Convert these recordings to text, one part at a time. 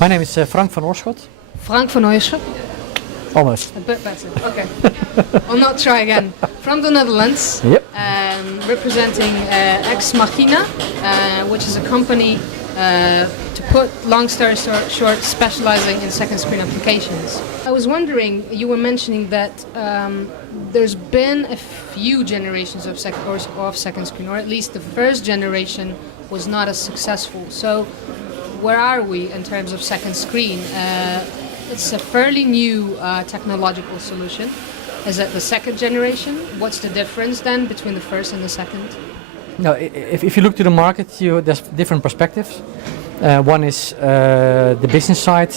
My name is Frank van Oirschot. Frank van Oirschot. Almost. A bit better. Okay. I'll not try again. From the Netherlands. Yep. Representing Machina, which is a company to put long story short, specializing in second screen applications. I was wondering, you were mentioning that there's been a few generations of second screen, or at least the first generation was not as successful. So where are we in terms of second screen? It's a fairly new technological solution. Is it the second generation? What's the difference then between the first and the second? No, if you look to the market, there's different perspectives. One is the business side,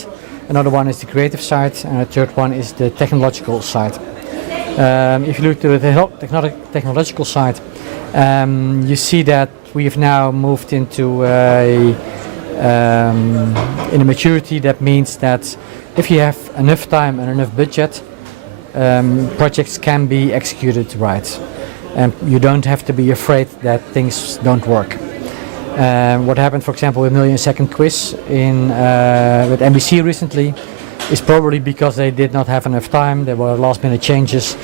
another one is the creative side, and a third one is the technological side. If you look to the technological side, you see that we have now moved into in a maturity that means that if you have enough time and enough budget, projects can be executed right. And you don't have to be afraid that things don't work. What happened, for example, with Million Second Quiz with NBC recently is probably because they did not have enough time. There were last minute changes.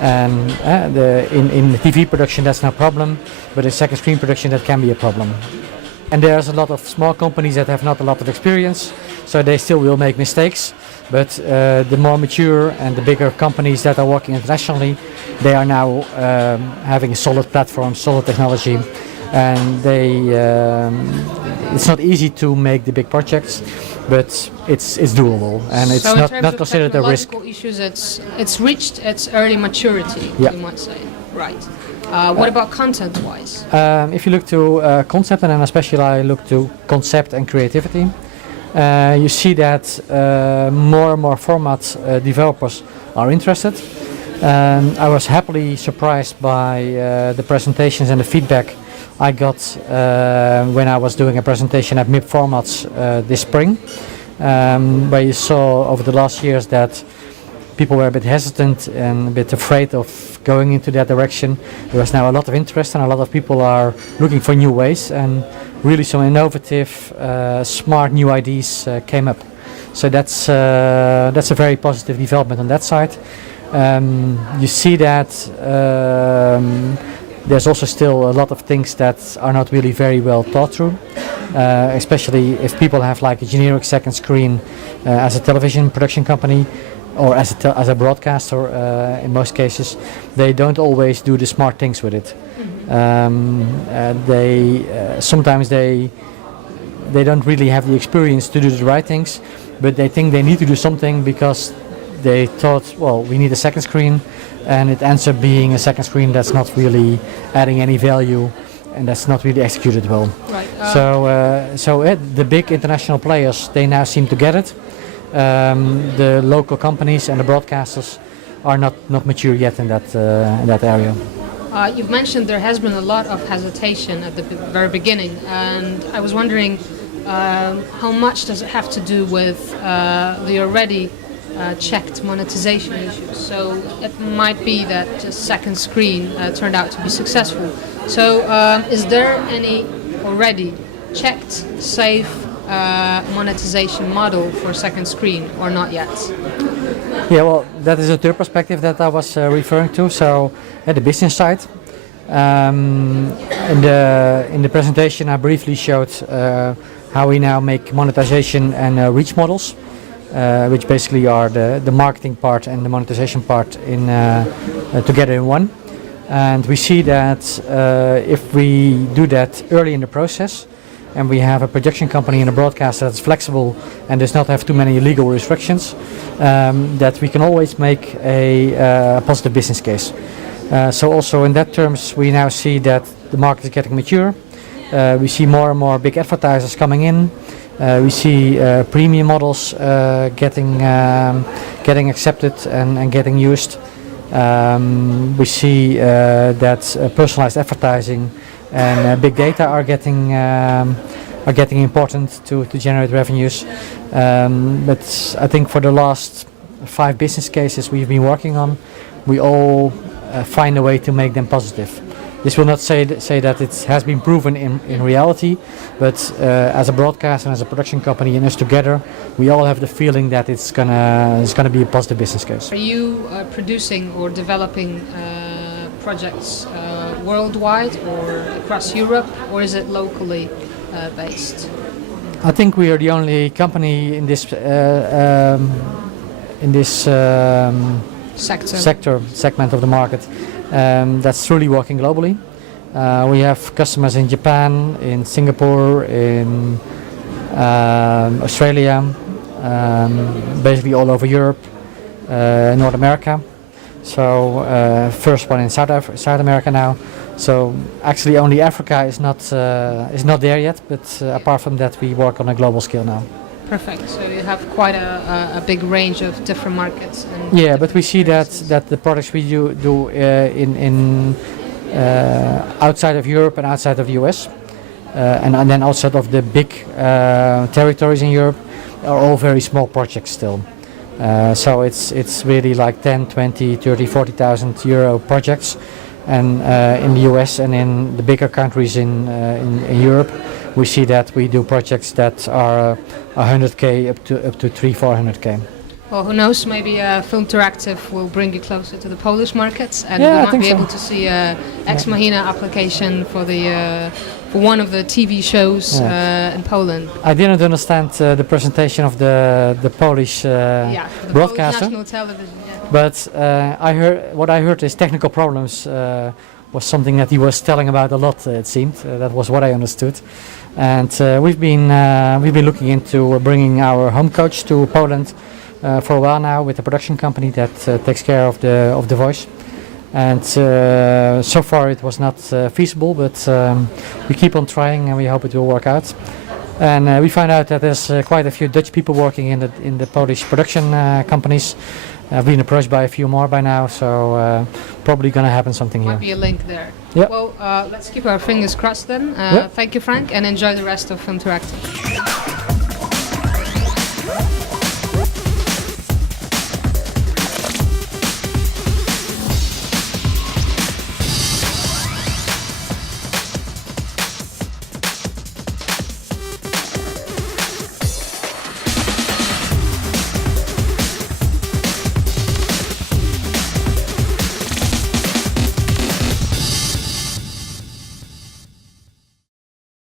In the TV production that's no problem, but in second screen production that can be a problem. And there's a lot of small companies that have not a lot of experience, so they still will make mistakes. But the more mature and the bigger companies that are working internationally, they are now having a solid platform, solid technology, and it's not easy to make the big projects, but it's doable, and it's so not considered a risk. Issues, it's reached its early maturity, yeah. You might say, right? What about content-wise? If you look to concept, and then especially I look to concept and creativity, you see that more and more format developers are interested. I was happily surprised by the presentations and the feedback I got when I was doing a presentation at MIP Formats this spring, where you saw over the last years that people were a bit hesitant and a bit afraid of going into that direction. There was now a lot of interest, and a lot of people are looking for new ways, and really some innovative, smart new ideas came up. So that's a very positive development on that side. You see that there's also still a lot of things that are not really very well thought through, especially if people have like a generic second screen as a television production company, or as a broadcaster. In most cases, they don't always do the smart things with it. Sometimes they don't really have the experience to do the right things, but they think they need to do something because they thought, well, we need a second screen, and it ends up being a second screen that's not really adding any value, and that's not really executed well. Right. So the big international players, they now seem to get it. The local companies and the broadcasters are not mature yet in that area. You've mentioned there has been a lot of hesitation at the very beginning, and I was wondering how much does it have to do with the already checked monetization issues. So it might be that just second screen turned out to be successful. So is there any already checked, safe monetization model for second screen, or not yet? Yeah, well, that is a third perspective that I was referring to. So at the business side, in the presentation I briefly showed how we now make monetization and reach models, which basically are the marketing part and the monetization part together in one. And we see that if we do that early in the process, and we have a production company and a broadcaster that's flexible and does not have too many legal restrictions, that we can always make a positive business case. So also in that terms, we now see that the market is getting mature. We see more and more big advertisers coming in. We see premium models getting accepted and getting used. We see that personalized advertising and big data are getting important to generate revenues. But I think for the last 5 business cases we've been working on, we all find a way to make them positive. This will not say that it has been proven in reality, but as a broadcaster and as a production company and us together, we all have the feeling that it's gonna be a positive business case. Are you producing or developing projects worldwide or across Europe, or is it locally based? I think we are the only company in this segment of the market that's truly working globally. We have customers in Japan, in Singapore, in Australia, basically all over Europe, North America. So first one in South America now. So actually only Africa is not there yet, but apart from that we work on a global scale now. Perfect. So you have quite a big range of different markets. Yeah, but we see that the products we do in outside of Europe and outside of the US, and then outside of the big territories in Europe, are all very small projects still. So it's really like 10, 20, 30, 40,000 euro projects, and in the US and in the bigger countries in Europe, we see that we do projects that are 100k up to 300-400k. Well, who knows? Maybe Filmteractive will bring you closer to the Polish markets, and Yeah, we I might think be so. able to see Ex Machina application for one of the TV shows in Poland. I didn't understand the presentation of the Polish For the broadcaster, Polish national television. Yeah. but what I heard is technical problems was something that he was telling about a lot. It seemed that was what I understood, and we've been looking into bringing our home coach to Poland for a while now with a production company that takes care of the voice. And so far it was not feasible, but we keep on trying and we hope it will work out. And we find out that there's quite a few Dutch people working in the Polish production companies. I've been approached by a few more by now, so probably going to happen something here. Might be a link there. Yep. Well, let's keep our fingers crossed then. Yep. Thank you, Frank, and enjoy the rest of Filmteractive.